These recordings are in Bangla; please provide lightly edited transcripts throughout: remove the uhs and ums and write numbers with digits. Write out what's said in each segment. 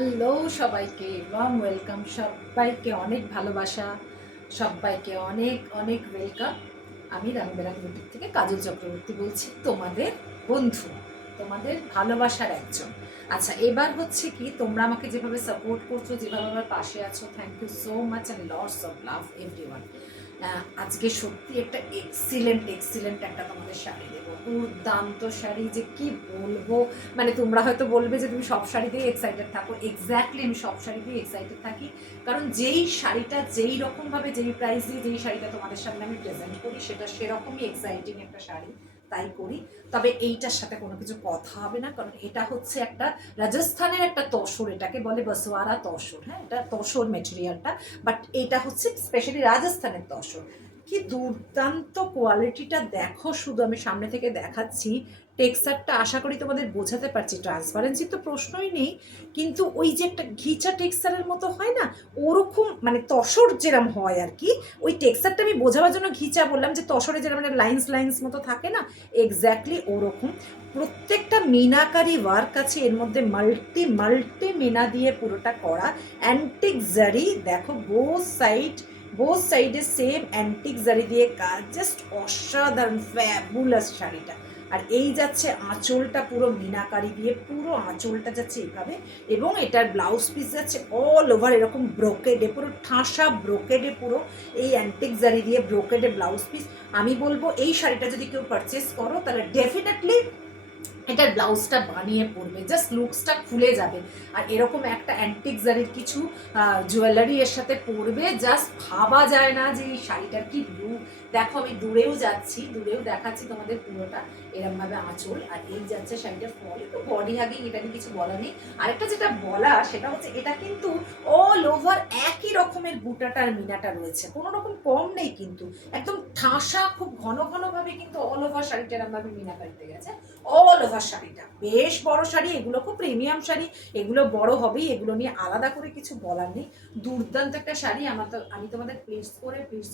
হ্যালো সবাইকে, ওয়ার্ম ওয়েলকাম। সবাইকে অনেক ভালোবাসা, সবাইকে অনেক অনেক ওয়েলকাম। আমি রংবেরং বুটিক থেকে কাজল চক্রবর্তী বলছি, তোমাদের বন্ধু, তোমাদের ভালোবাসার একজন। আচ্ছা, এবার হচ্ছে কি, তোমরা আমাকে যেভাবে সাপোর্ট করছো, যেভাবে আমার পাশে আছো, thank you so much and lots of love everyone. আজকে সত্যি একটা এক্সিলেন্ট একটা তোমাদের শাড়ি দেবো, দুর্দান্ত শাড়ি, যে কি বলবো। মানে তোমরা হয়তো বলবে যে তুমি সব শাড়িতেই এক্সাইটেড থাকো, এক্স্যাক্টলি আমি সব শাড়িতেই এক্সাইটেড থাকি, কারণ যেই শাড়িটা যেই রকমভাবে যেই প্রাইস দিয়ে যেই শাড়িটা তোমাদের সামনে আমি প্রেজেন্ট করি, সেটা সেরকমই এক্সাইটিং একটা শাড়ি, তাই করি। তবে এইটার সাথে কোনো কিছু কথা হবে না, কারণ এটা হচ্ছে একটা রাজস্থানের একটা তসর, এটাকে বলে বসওয়ারা তসর। হ্যাঁ, এটা তসর মেটেরিয়ালটা, বাট এটা হচ্ছে স্পেশালি রাজস্থানের তসর। কি দুর্দান্ত কোয়ালিটিটা দেখো, শুধু আমি সামনে থেকে দেখাচ্ছি। টেক্সচারটা আশা করি তোমাদের বোঝাতে পারছি, ট্রান্সপারেন্সি তো প্রশ্নই নেই, কিন্তু ওই যে একটা ঘিচা টেক্সচারের মতো হয় না, ওরকম মানে তসর যেরম হয় আর কি, ওই টেক্সচারটা আমি বোঝাবার জন্য ঘিচা বললাম, যে তসরে যেরকম মানে লাইন্স মতো থাকে না, এক্স্যাক্টলি ওরকম। প্রত্যেকটা মিনাকারি ওয়ার্ক আছে এর মধ্যে, মাল্টি মিনা দিয়ে পুরোটা করা, অ্যান্টিক জারি দেখো, বোথ সাইডে সেম অ্যান্টিক জারি দিয়ে কাজ, জাস্ট অসাধারণ ফ্যাবুলাস শাড়িটা। আর এই যাচ্ছে আঁচলটা পুরো মিনাকারি দিয়ে, পুরো আঁচলটা যাচ্ছে এইভাবে, এবং এটার ব্লাউজ পিস যাচ্ছে অল ওভার এরকম ব্রোকেডে, পুরো ঠাসা ব্রোকেডে, পুরো এই অ্যান্টিক জারি দিয়ে ব্রোকেডে ব্লাউজ পিস। আমি বলবো এই শাড়িটা যদি কেউ পারচেস করো, তাহলে ডেফিনেটলি এটার ব্লাউজটা বানিয়ে পরবে, জাস্ট লুকসটা খুলে যাবে। আর এরকম একটা অ্যান্টিক জারির কিছু জুয়েলারি এর সাথে পরবে, জাস্ট ভাবা যায় না যে এই শাড়িটার কি লুক। দেখো, আমি দূরেও যাচ্ছি, দূরেও দেখাচ্ছি তোমাদের পুরোটা, এরমভাবে আঁচল, আর এই যাচ্ছে শাড়িটার ফল, একটু বডি হাগিং, এটা নিয়ে কিছু বলা নেই। আরেকটা যেটা বলা, সেটা হচ্ছে এটা কিন্তু অল ওভার একই রকমের বুটাটা আর মিনাটা রয়েছে, কোনো রকম কম নেই, কিন্তু একদম ঠাসা, খুব ঘন ঘনভাবে কিন্তু অল ওভার শাড়িটা এরমভাবে মিনাকারিতে গেছে, অল ওভার শাড়িটা। বেশ বড় শাড়ি, এগুলো খুব প্রিমিয়াম শাড়ি, এগুলো বড় হবেই, এগুলো নিয়ে আলাদা করে কিছু বলার নেই। দুর্দান্ত একটা শাড়ি। আমি তোমাদের প্লিটস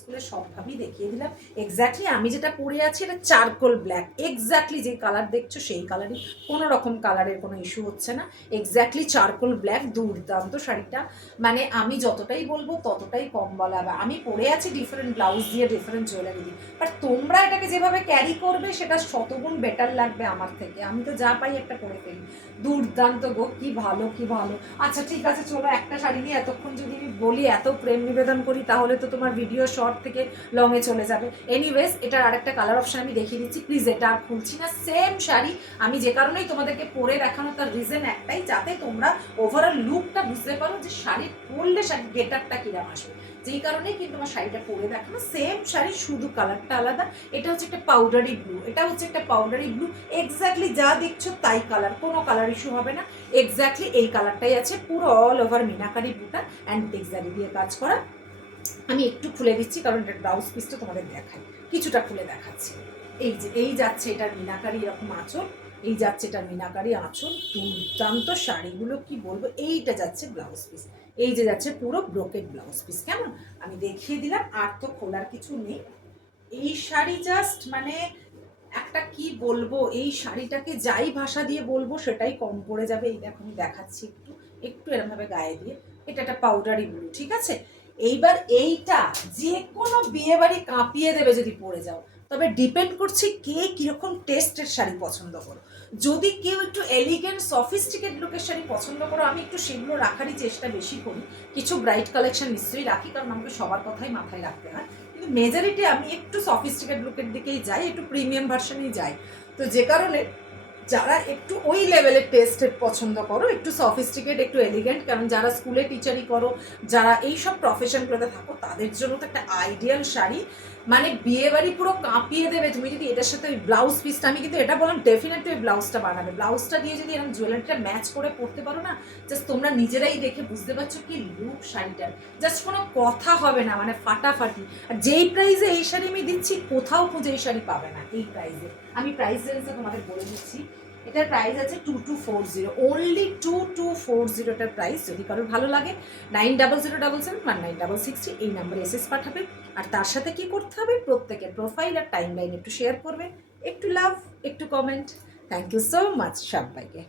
করে সবভাবেই দেখিয়ে দিলাম। এক্স্যাক্টলি আমি যেটা পরে আছি, এটা চারকোল ব্ল্যাক, এক্স্যাক্টলি যে কালার দেখছো সেই কালারই, কোনো রকম কালারের কোনো ইস্যু হচ্ছে না, এক্স্যাক্টলি চারকোল ব্ল্যাক। দুর্দান্ত শাড়িটা, মানে আমি যতটাই বলবো ততটাই কম বলা হবে। আমি পরে আছি ডিফারেন্ট ব্লাউজ দিয়ে, ডিফারেন্ট জুয়েলারি দিয়ে, বাট তোমরা এটাকে যেভাবে ক্যারি করবে সেটা শতগুণ বেটার লাগবে আমার থেকে। আমি তো যা পাই একটা করে ফেলি। দুর্দান্ত গো, কি ভালো, কি ভালো। আচ্ছা ঠিক আছে, চলো, একটা শাড়ি নিয়ে এতক্ষণ যদি আমি বলি, এত প্রেম নিবেদন করি, তাহলে তো তোমার ভিডিও শর্ট থেকে লংয়ে চলে যাবে। এনিওয়েজ, এটার আরেকটা কালার অপশন আমি দেখিয়ে দিচ্ছি, প্লিজ। এটা আর খুলছি না, সেম শাড়ি। আমি যে কারণেই তোমাদেরকে পরে দেখানো, তার রিজন একটাই, যাতে তোমরা ওভারঅল লুকটা বুঝতে পারো যে শাড়ি পরলে শাড়ির গেট আপটা কিরম আসবে। যেই কারণেই কিন্তু আমার শাড়িটা পরে দেখানো, সেম শাড়ি, শুধু কালারটা আলাদা। এটা হচ্ছে একটা পাউডারি ব্লু, এটা হচ্ছে একটা পাউডারি ব্লু, এক্স্যাক্টলি যা দেখছো তাই কালার, কোনো কালার ইস্যু হবে না। এক্স্যাক্টলি এই কালারটাই আছে, পুরো অল ওভার মিনাকারি বুটা অ্যান্টিক জারি দিয়ে কাজ করা। আমি একটু খুলে দিচ্ছি, কারণ এটার ব্লাউজ পিসটা তোমাদের দেখাই, কিছুটা খুলে দেখাচ্ছি। এই যে এই যাচ্ছে এটার মিনাকারি এরকম আঁচল, এই যাচ্ছে এটার মিনাকারি আঁচল, দুর্দান্ত শাড়িগুলো কি বলবো। এইটা যাচ্ছে ব্লাউজ পিস, এই যে যাচ্ছে পুরো ব্রোকেড ব্লাউজ পিস। কেমন, আমি দেখিয়ে দিলাম, আর তো খোলার কিছু নেই। এই শাড়ি জাস্ট মানে একটা কি বলবো, এই শাড়িটাকে যাই ভাষা দিয়ে বলবো সেটাই কম পড়ে যাবে। এই দেখো, আমি দেখাচ্ছি একটু একটু এরমভাবে গায়ে দিয়ে, এটা একটা পাউডারি ব্লু, ঠিক আছে। এইবার এইটা যে কোনো বিয়ে বাড়ি কাঁপিয়ে দেবে যদি পরে যাও, তবে ডিপেন্ড করছে কে কিরকম টেস্টের শাড়ি পছন্দ করো। যদি কেউ একটু এলিগেন্ট সফিস্টিকেট লুকের শাড়ি পছন্দ করো, আমি একটু সেগুলো রাখারই চেষ্টা বেশি করি। কিছু ব্রাইট কালেকশন নিশ্চয়ই রাখি, কারণ আমাকে সবার কথাই মাথায় রাখতে হয়, কিন্তু মেজরিটি আমি একটু সফিস্টিকেট লুকের দিকেই যাই, একটু প্রিমিয়াম ভার্সনেই যাই। তো যে কারণে যারা একটু ওই লেভেলের টেস্ট পছন্দ করো, একটু সফিস্টিকেট, একটু এলিগেন্ট, কারণ যারা স্কুলে টিচারই করো, যারা এইসব প্রফেশনগুলোতে থাকো, তাদের জন্য তো একটা আইডিয়াল শাড়ি, মানে বিয়ে বাড়ি পুরো কাঁপিয়ে দেবে তুমি যদি এটার সাথে ওই ব্লাউজ পিসটা, আমি কিন্তু এটা বললাম ডেফিনেটলি ওই ব্লাউজটা বানাবে, ব্লাউজটা দিয়ে যদি এরকম জুয়েলারিটা ম্যাচ করে পরতে পারো না, জাস্ট তোমরা নিজেরাই দেখে বুঝতে পারছো কি লুক শাড়িটার, জাস্ট কোনো কথা হবে না, মানে ফাটাফাটি। আর যেই প্রাইসে এই শাড়ি আমি দিচ্ছি, কোথাও খুঁজে এই শাড়ি পাবে না এই প্রাইসে। আমি প্রাইস রেঞ্জটা তোমাদের বলে দিচ্ছি, এটার প্রাইস আছে 2240, অনলি 2240 এটার প্রাইস। যদি কারোর ভালো লাগে 9007771966 এই নাম্বারে এসএস পাঠাবে। আর তার সাথে কি করতে হবে, প্রত্যেকের প্রোফাইল আর টাইম লাইন একটু শেয়ার করবে, একটু লাভ, একটু comment. Thank you so much সবাইকে।